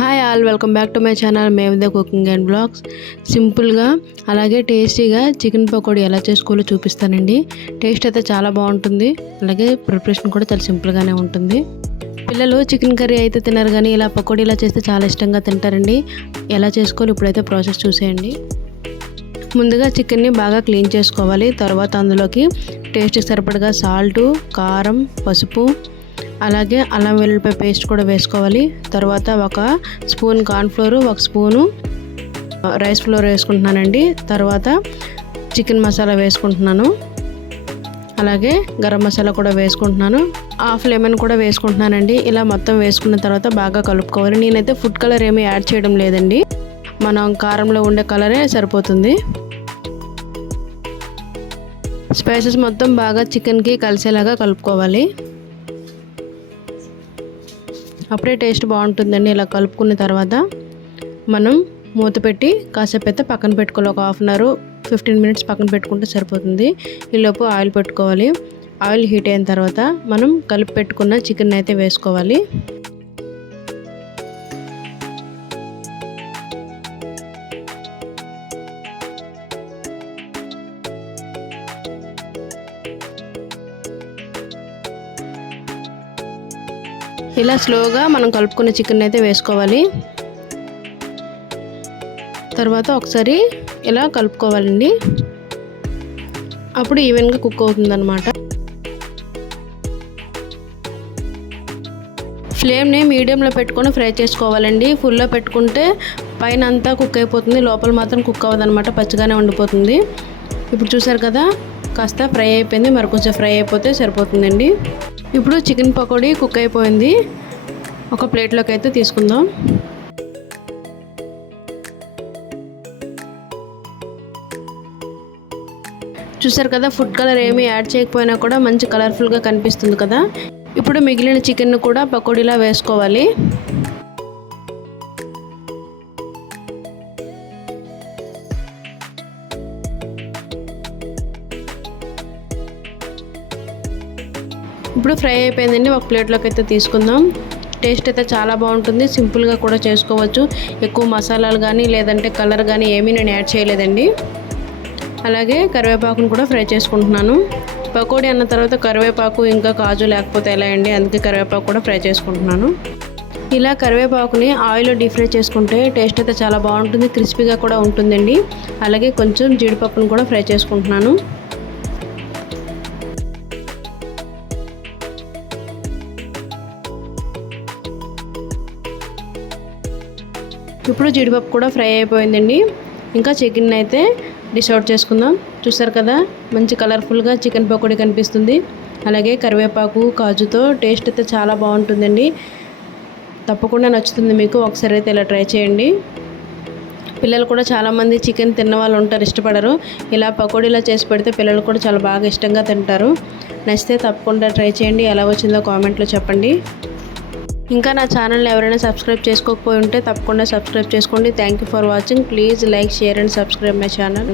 Hi all welcome back to my channel మేము the cooking and blogs సింపుల్గా అలాగే టేస్టీగా చికెన్ పకోడీ ఎలా చేసుకోవాలో చూపిస్తానండి. టేస్ట్ అయితే చాలా బాగుంటుంది. అలాగే ప్రిపరేషన్ కూడా చాలా సింపుల్గానే ఉంటుంది. పిల్లలు చికెన్ కర్రీ అయితే తినరు కానీ ఇలా పకోడీ ఇలా చేస్తే చాలా ఇష్టంగా తింటారండి. ఎలా చేసుకోవాలి ఇప్పుడైతే ప్రాసెస్ చూసేయండి. ముందుగా చికెన్ని బాగా క్లీన్ చేసుకోవాలి. తర్వాత అందులోకి టేస్ట్కి సరిపడగా సాల్టు కారం పసుపు అలాగే అల్లం వెల్లుల్లిపాయ పేస్ట్ కూడా వేసుకోవాలి. తర్వాత ఒక స్పూన్ కార్న్ఫ్లోర్ ఒక స్పూను రైస్ ఫ్లోర్ వేసుకుంటున్నానండి. తర్వాత చికెన్ మసాలా వేసుకుంటున్నాను. అలాగే గరం మసాలా కూడా వేసుకుంటున్నాను. హాఫ్ లెమన్ కూడా వేసుకుంటున్నానండి. ఇలా మొత్తం వేసుకున్న తర్వాత బాగా కలుపుకోవాలి. నేనైతే ఫుడ్ కలర్ ఏమీ యాడ్ చేయడం లేదండి. మనం కారంలో ఉండే కలరే సరిపోతుంది. స్పైసెస్ మొత్తం బాగా చికెన్కి కలిసేలాగా కలుపుకోవాలి. అప్పుడే టేస్ట్ బాగుంటుందండి. ఇలా కలుపుకున్న తర్వాత మనం మూత పెట్టి కాసేపు అయితే పక్కన పెట్టుకోవాలి. ఒక half an hour fifteen minutes పక్కన పెట్టుకుంటే సరిపోతుంది. ఈలోపు ఆయిల్ పెట్టుకోవాలి. ఆయిల్ హీట్ అయిన తర్వాత మనం కలిపి పెట్టుకున్న చికెన్ అయితే వేసుకోవాలి. ఇలా స్లోగా మనం కలుపుకున్న చికెన్ అయితే వేసుకోవాలి. తర్వాత ఒకసారి ఇలా కలుపుకోవాలండి. అప్పుడు ఈవెన్గా కుక్ అవుతుందన్నమాట. ఫ్లేమ్ని మీడియంలో పెట్టుకొని ఫ్రై చేసుకోవాలండి. ఫుల్లో పెట్టుకుంటే పైన అంతా కుక్ అయిపోతుంది. లోపల మాత్రం కుక్ అవ్వదనమాట పచ్చిగానే ఉండిపోతుంది. ఇప్పుడు చూసారు కదా కాస్త ఫ్రై అయిపోయింది మరి కొంచెం ఫ్రై అయిపోతే సరిపోతుందండి. ఇప్పుడు చికెన్ పకోడీ కుక్ అయిపోయింది. ఒక ప్లేట్లోకి అయితే తీసుకుందాం. చూసారు కదా ఫుడ్ కలర్ ఏమీ యాడ్ చేయకపోయినా కూడా మంచి కలర్ఫుల్గా కనిపిస్తుంది కదా. ఇప్పుడు మిగిలిన చికెన్ కూడా పకోడీలా వేసుకోవాలి. ఇప్పుడు ఫ్రై అయిపోయిందండి. ఒక ప్లేట్లోకి అయితే తీసుకుందాం. టేస్ట్ అయితే చాలా బాగుంటుంది. సింపుల్గా కూడా చేసుకోవచ్చు. ఎక్కువ మసాలాలు కానీ లేదంటే కలర్ కానీ ఏమీ నేను యాడ్ చేయలేదండి. అలాగే కరివేపాకును కూడా ఫ్రై చేసుకుంటున్నాను. పకోడీ అన్న తర్వాత కరివేపాకు ఇంకా కాజు లేకపోతే ఎలా అండి? అందుకే కరివేపాకు కూడా ఫ్రై చేసుకుంటున్నాను. ఇలా కరివేపాకుని ఆయిల్లో డీప్ ఫ్రై చేసుకుంటే టేస్ట్ అయితే చాలా బాగుంటుంది. క్రిస్పీగా కూడా ఉంటుందండి. అలాగే కొంచెం జీడిపప్పును కూడా ఫ్రై చేసుకుంటున్నాను. ఇప్పుడు జీడిపప్పు కూడా ఫ్రై అయిపోయిందండి. ఇంకా చికెన్ అయితే డిష్ అవుట్ చేసుకుందాం. చూసారు కదా మంచి కలర్ఫుల్గా చికెన్ పకోడీ కనిపిస్తుంది. అలాగే కరివేపాకు కాజుతో టేస్ట్ అయితే చాలా బాగుంటుందండి. తప్పకుండా నచ్చుతుంది మీకు ఒకసారి అయితే ఇలా ట్రై చేయండి. పిల్లలు కూడా చాలామంది చికెన్ తిన్న వాళ్ళు ఉంటారు ఇష్టపడరు. ఇలా పకోడీలా చేసి పెడితే పిల్లలు కూడా చాలా బాగా ఇష్టంగా తింటారు. నచ్చితే తప్పకుండా ట్రై చేయండి ఎలా వచ్చిందో కామెంట్లో చెప్పండి. ఇంకా నా ఛానల్ ఎవరైనా సబ్స్క్రైబ్ చేసుకోకపోయి ఉంటే తప్పకుండా సబ్స్క్రైబ్ చేసుకోండి. Thank you for watching please like share and subscribe my channel